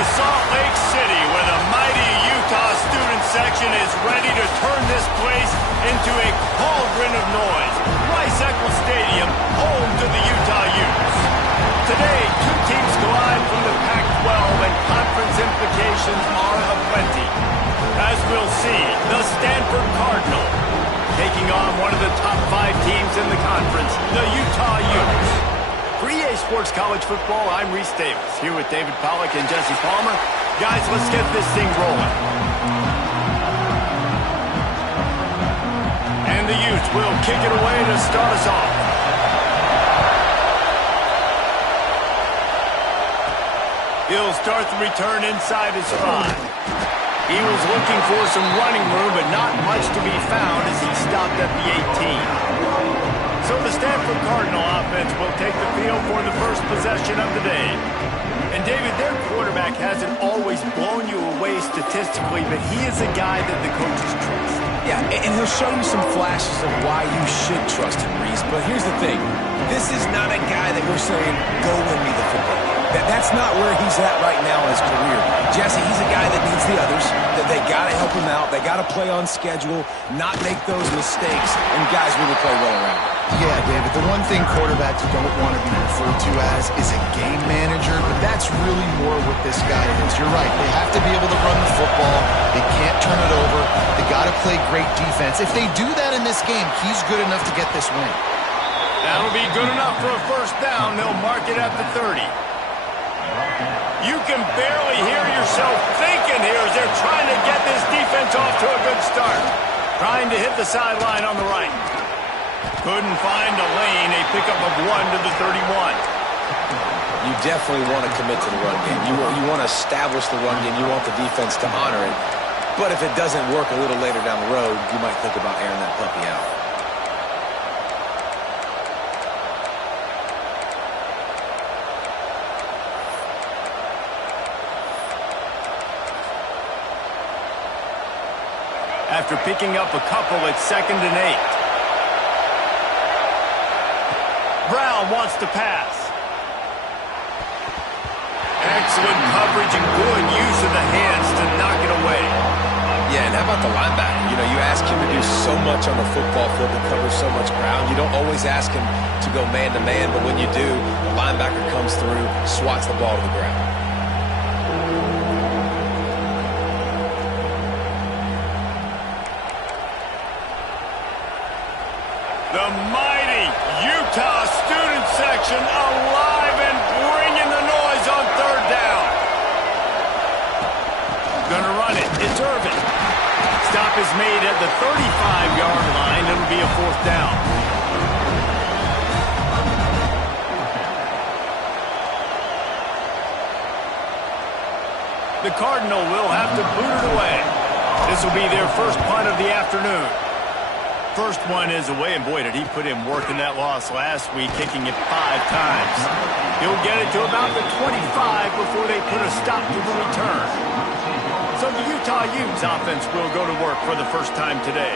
to Salt Lake City, where the mighty Utah student section is ready to turn this place into a cauldron of noise. Rice-Eccles Stadium, home to the Utah Utes. Today, two teams collide from the Pac-12, and conference implications are aplenty. As we'll see, the Stanford Cardinal taking on one of the top 5 teams in the conference, the Utah Utes. For EA Sports College Football, I'm Reese Davis, here with David Pollack and Jesse Palmer. Guys, let's get this thing rolling. And the Utes will kick it away to start us off. He'll start the return inside his 5. He was looking for some running room, but not much to be found as he stopped at the 18. So the Stanford Cardinal offense will take the field for the first possession of the day. And David, their quarterback hasn't always blown you away statistically, but he is a guy that the coaches trust. Yeah, and he'll show you some flashes of why you should trust him, Reese. But here's the thing. This is not a guy that we're saying, go win me the football game. That's not where he's at right now in his career. Jesse, he's a guy that needs the others, that they got to help him out. They got to play on schedule, not make those mistakes, and guys really play well around him. Yeah, David, the one thing quarterbacks don't want to be referred to as is a game manager, but that's really more what this guy is. You're right. They have to be able to run the football. They can't turn it over. They got to play great defense. If they do that in this game, he's good enough to get this win. That'll be good enough for a first down. They'll mark it at the 30. You can barely hear yourself thinking here as they're trying to get this defense off to a good start. Trying to hit the sideline on the right. Couldn't find a lane. A pickup of 1 to the 31. You definitely want to commit to the run game. You want to establish the run game. You want the defense to honor it. But if it doesn't work a little later down the road, you might think about airing that puppy out. After picking up a couple, it's 2nd and 8. Brown wants to pass. Excellent coverage and good use of the hands to knock it away. Yeah, and how about the linebacker? You know, you ask him to do so much on the football field to cover so much ground. You don't always ask him to go man-to-man, but when you do, the linebacker comes through, swats the ball to the ground. The mighty Utah student section alive and bringing the noise on 3rd down. Gonna run it. It's Irvin. Stop is made at the 35-yard line. It'll be a 4th down. The Cardinal will have to boot it away. This will be their first punt of the afternoon. First one is away, and boy, did he put in work in that loss last week, kicking it 5 times. He'll get it to about the 25 before they put a stop to the return. So the Utah Utes offense will go to work for the first time today.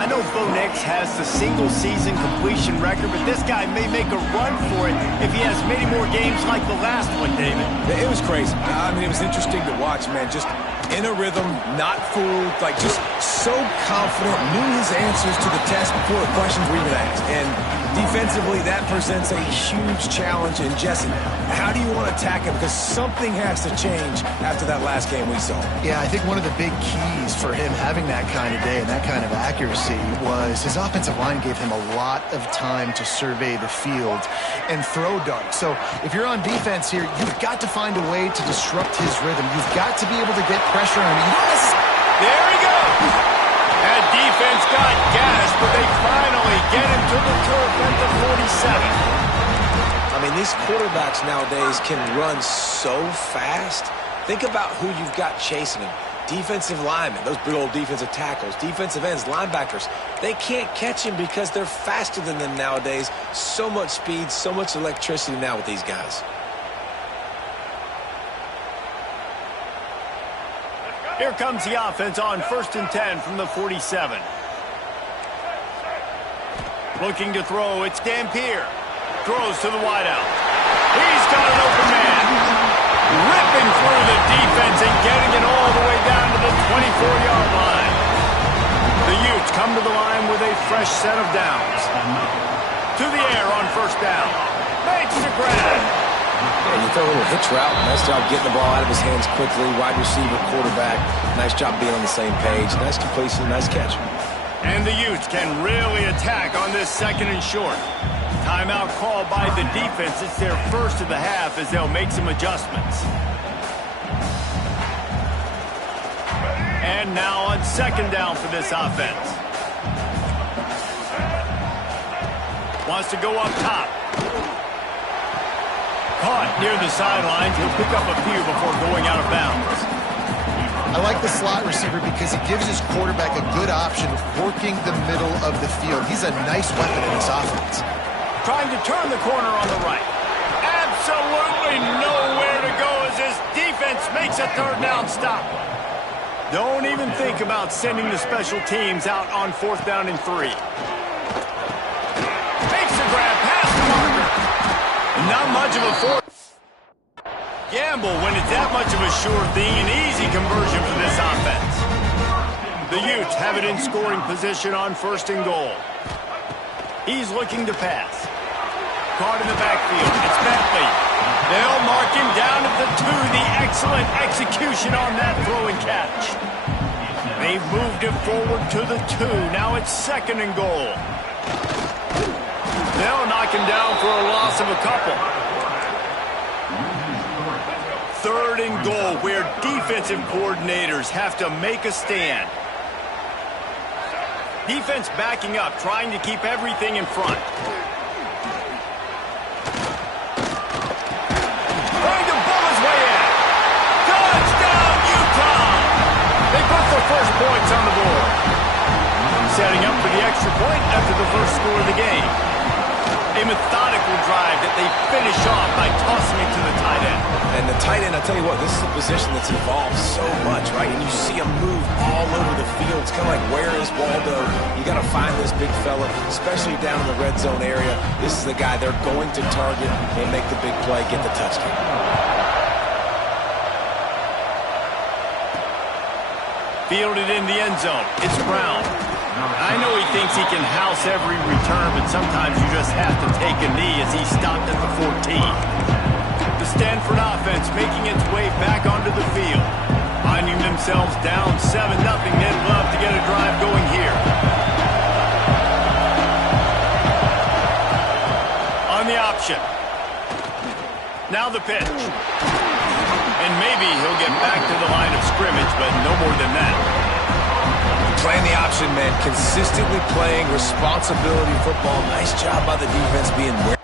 I know Bo Nix has the single-season completion record, but this guy may make a run for it if he has many more games like the last one, David. It was crazy. I mean, it was interesting to watch, man. Just in a rhythm, not fooled, like just so confident, knew his answers to the test before the questions were even asked. And defensively, that presents a huge challenge. And Jesse, how do you want to attack it? Because something has to change after that last game we saw. Yeah, I think one of the big keys for him having that kind of day and that kind of accuracy was his offensive line gave him a lot of time to survey the field and throw darts. So if you're on defense here, you've got to find a way to disrupt his rhythm. You've got to be able to get pressure on him. There he goes. That defense got gas, but they finally get him to the turf at the 47. I mean, these quarterbacks nowadays can run so fast. Think about who you've got chasing him. Defensive linemen, those big old defensive tackles, defensive ends, linebackers. They can't catch him because they're faster than them nowadays. So much speed, so much electricity now with these guys. Here comes the offense on 1st and 10 from the 47. Looking to throw, it's Dampier. Throws to the wideout. He's got an open man. Ripping through the come to the line with a fresh set of downs. To the air on first down. Makes the grab. And you throw a little hitch route. Nice job getting the ball out of his hands quickly. Wide receiver, quarterback. Nice job being on the same page. Nice completion, nice catch. And the Utes can really attack on this second and short. Timeout called by the defense. It's their first of the half as they'll make some adjustments. And now on second down for this offense. Wants to go up top. Caught near the sidelines. He'll pick up a few before going out of bounds. I like the slot receiver because he gives his quarterback a good option of working the middle of the field. He's a nice weapon in this offense. Trying to turn the corner on the right. Absolutely nowhere to go as this defense makes a third down stop. Don't even think about sending the special teams out on fourth down and 3. Makes the grab past the marker. Not much of a fourth. Gamble when it's that much of a sure thing. An easy conversion for this offense. The Utes have it in scoring position on first and goal. He's looking to pass. Caught in the backfield. It's Bentley. They'll mark him down at the 2. The excellent execution on that throw and catch. They've moved it forward to the 2. Now it's second and goal. They'll knock him down for a loss of a couple. Third and goal, where defensive coordinators have to make a stand. Defense backing up, trying to keep everything in front. Trying to bull his way in. Touchdown, Utah! They put the first points on the board. Setting up for the extra point after the first score of the game. A methodical drive that they finish off by tossing it to the tight end. And the tight end, I'll tell you what, this is a position that's evolved so much, right? And you see him move all over the field. It's kind of like, where is Waldo? You got to find this big fella, especially down in the red zone area. This is the guy they're going to target and make the big play, get the touchdown. Fielded in the end zone. It's Brown. I know he thinks he can house every return, but sometimes you just have to take a knee as he stopped at the 14. The Stanford offense making its way back onto the field. Finding themselves down 7-0. They'd love to get a drive going here. On the option. Now the pitch. And maybe he'll get back to the line of scrimmage, but no more than that. Playing the option, man. Consistently playing responsibility football. Nice job by the defense being where.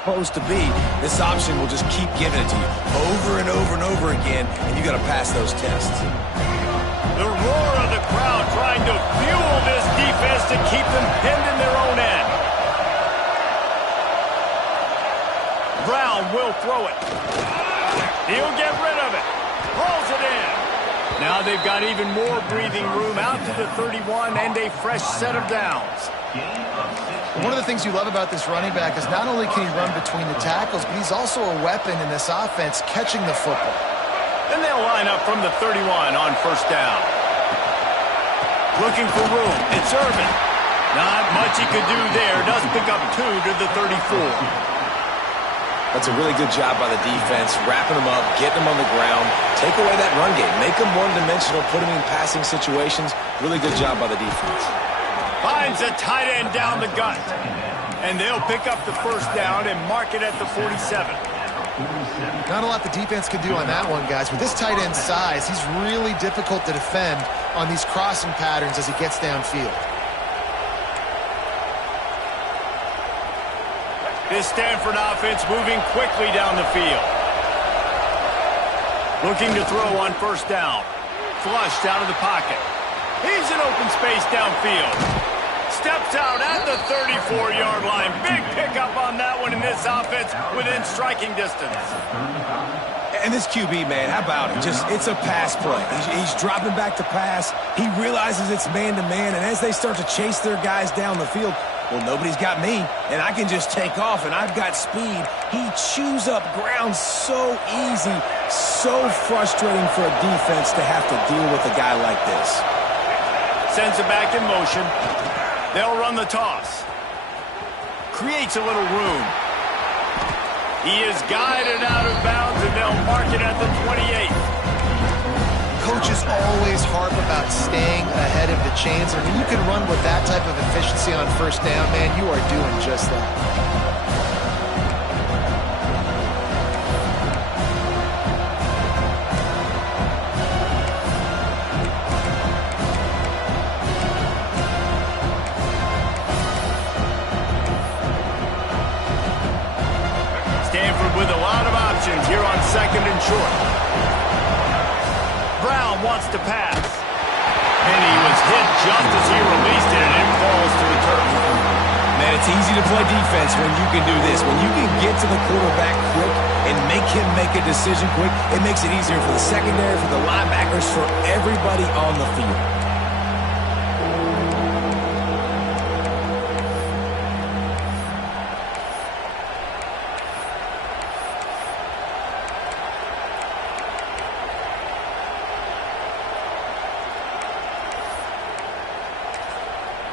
Supposed to be, this option will just keep giving it to you over and over and over again, and you got to pass those tests. The roar of the crowd trying to fuel this defense to keep them pinned in their own end. Brown will throw it. He'll get rid of it. Pulls it in. Now they've got even more breathing room out to the 31 and a fresh set of downs. One of the things you love about this running back is not only can he run between the tackles, but he's also a weapon in this offense catching the football. And they'll line up from the 31 on first down. Looking for room. It's Irvin. Not much he could do there. Does pick up 2 to the 34. That's a really good job by the defense, wrapping them up, getting them on the ground, take away that run game, make them one-dimensional, put them in passing situations. Really good job by the defense. Finds a tight end down the gut. And they'll pick up the first down and mark it at the 47. Not a lot the defense can do on that one, guys. With this tight end size, he's really difficult to defend on these crossing patterns as he gets downfield. This Stanford offense moving quickly down the field. Looking to throw on first down. Flushed out of the pocket. He's in open space downfield. Steps out at the 34-yard line. Big pickup on that one, in this offense within striking distance. And this QB, man, how about it? It's a pass play. He's dropping back to pass. He realizes it's man-to-man, and as they start to chase their guys down the field, well, nobody's got me, and I can just take off, and I've got speed. He chews up ground so easy, so frustrating for a defense to have to deal with a guy like this. Sends it back in motion. They'll run the toss. Creates a little room. He is guided out of bounds, and they'll mark it at the 28th. Coaches always harp about staying ahead of the chains. And when you can run with that type of efficiency on first down, man, you are doing just that. Stanford with a lot of options here on second and short. Brown wants to pass. And he was hit just as he released it, and it falls to the turf. Man, it's easy to play defense when you can do this. When you can get to the quarterback quick and make him make a decision quick, it makes it easier for the secondary, for the linebackers, for everybody on the field.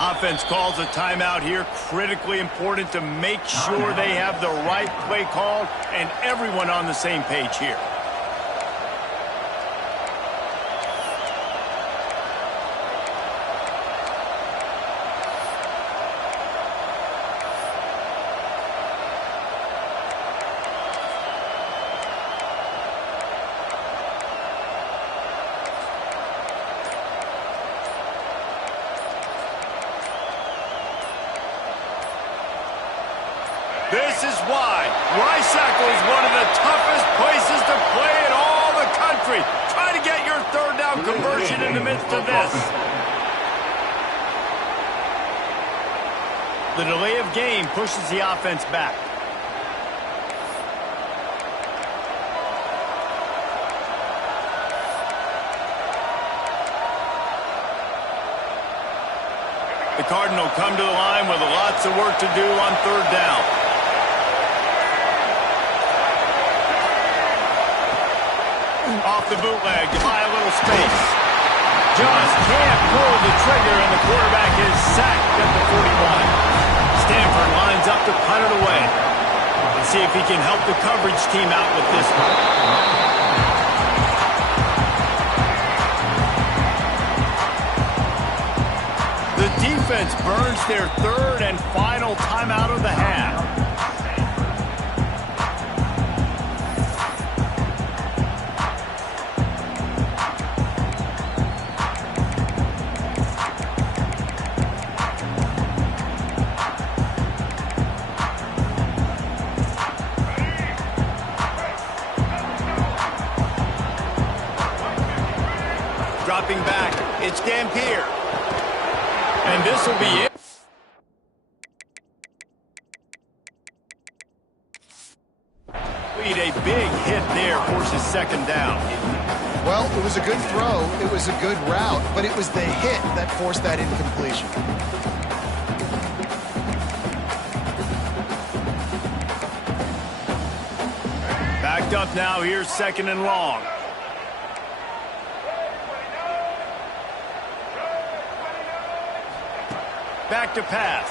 Offense calls a timeout here. Critically important to make sure they have the right play called and everyone on the same page here. This is why Rice-Eccles is one of the toughest places to play in all the country. Try to get your third down conversion in the midst of this. The delay of game pushes the offense back. The Cardinal come to the line with lots of work to do on third down. Off the bootleg to buy a little space. Just can't pull the trigger, and the quarterback is sacked at the 41. Stanford lines up to punt it away. Let's see if he can help the coverage team out with this one. The defense burns their third and final timeout of the half. Dropping back, it's Dampier. And this will be it. A big hit there forces second down. Well, it was a good throw, it was a good route, but it was the hit that forced that incompletion. Backed up now, here's second and long. Back to pass.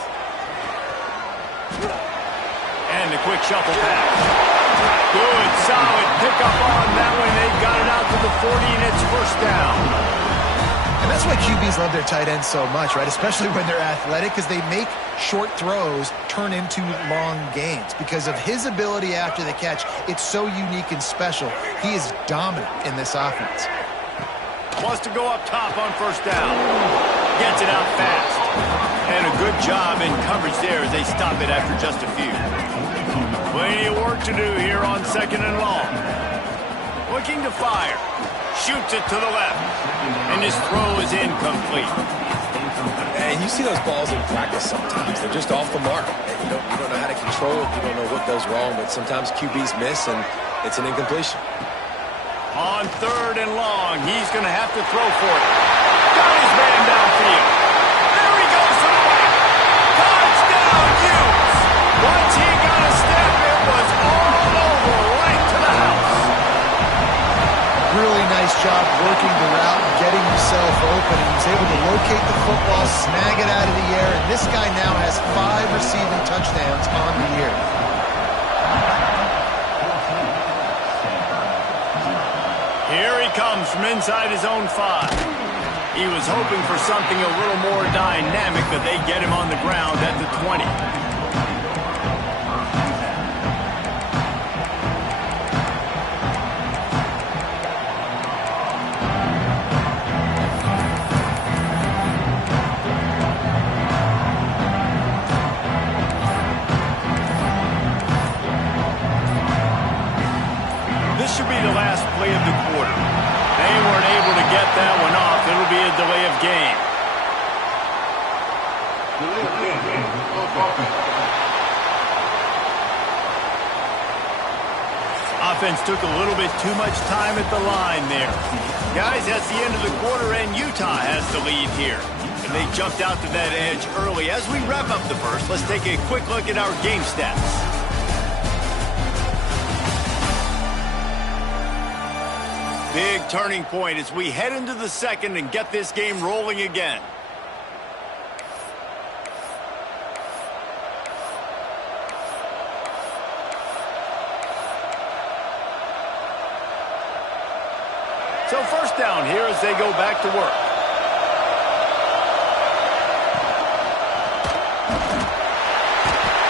And a quick shuffle pass. Good, solid pickup on that one. They got it out to the 40, and it's first down. And That's why QBs love their tight ends so much, right? Especially when they're athletic, because they make short throws turn into long gains. Because of his ability after the catch, it's so unique and special. He is dominant in this offense. Wants to go up top on first down. Gets it out fast. And a good job in coverage there as they stop it after just a few. Plenty of work to do here on 2nd and long. Looking to fire. Shoots it to the left. And his throw is incomplete. And you see those balls in practice sometimes. They're just off the mark. You don't know how to control it. You don't know what goes wrong. But sometimes QBs miss, and it's an incompletion. On 3rd and long, he's going to have to throw for it. Got his man downfield. There he goes to the right. Touchdown, Hughes. Once he got a step, it was all over, right to the house. Really nice job working the route and getting himself open. He was able to locate the football, snag it out of the air, and this guy now has 5 receiving touchdowns on the year. Here he comes from inside his own 5. He was hoping for something a little more dynamic, but they get him on the ground at the 20. This should be the last play of the quarter. They weren't able to get that one off. It'll be a delay of game. Offense took a little bit too much time at the line there. Guys, that's the end of the quarter, and Utah has the lead here. And they jumped out to that edge early. As we wrap up the first, let's take a quick look at our game stats. Big turning point as we head into the second and get this game rolling again. So first down here as they go back to work.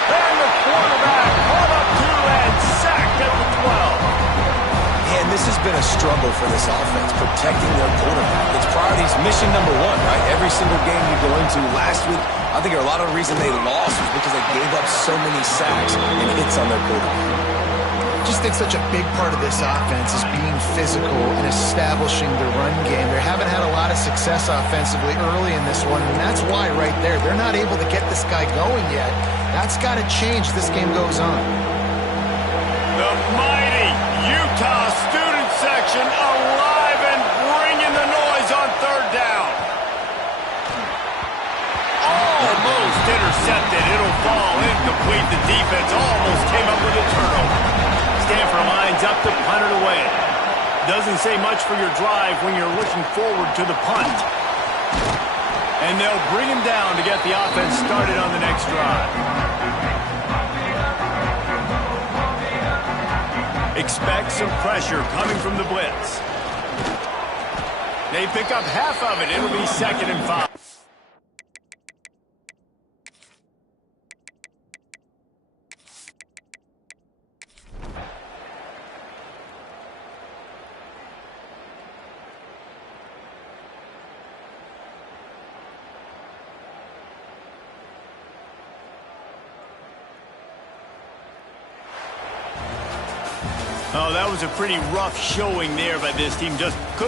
And the quarterback caught up to and sacked at the 12. And this has been a struggle for this offense, protecting their quarterback. It's priorities mission number 1, right? Every single game you go into. Last week, I think a lot of the reason they lost was because they gave up so many sacks and hits on their quarterback. I just think such a big part of this offense is being physical and establishing the run game. They haven't had a lot of success offensively early in this one, and that's why right there, they're not able to get this guy going yet. That's got to change as this game goes on. The mighty Utah student section alive and bringing the noise on 3rd down. Almost intercepted. It'll fall incomplete. The defense almost came up with a turnover. Stanford lines up to punt it away. Doesn't say much for your drive when you're looking forward to the punt. And they'll bring him down to get the offense started on the next drive. Expect some pressure coming from the blitz. They pick up half of it. It'll be 2nd and 5. Oh, that was a pretty rough showing there by this team. Just couldn't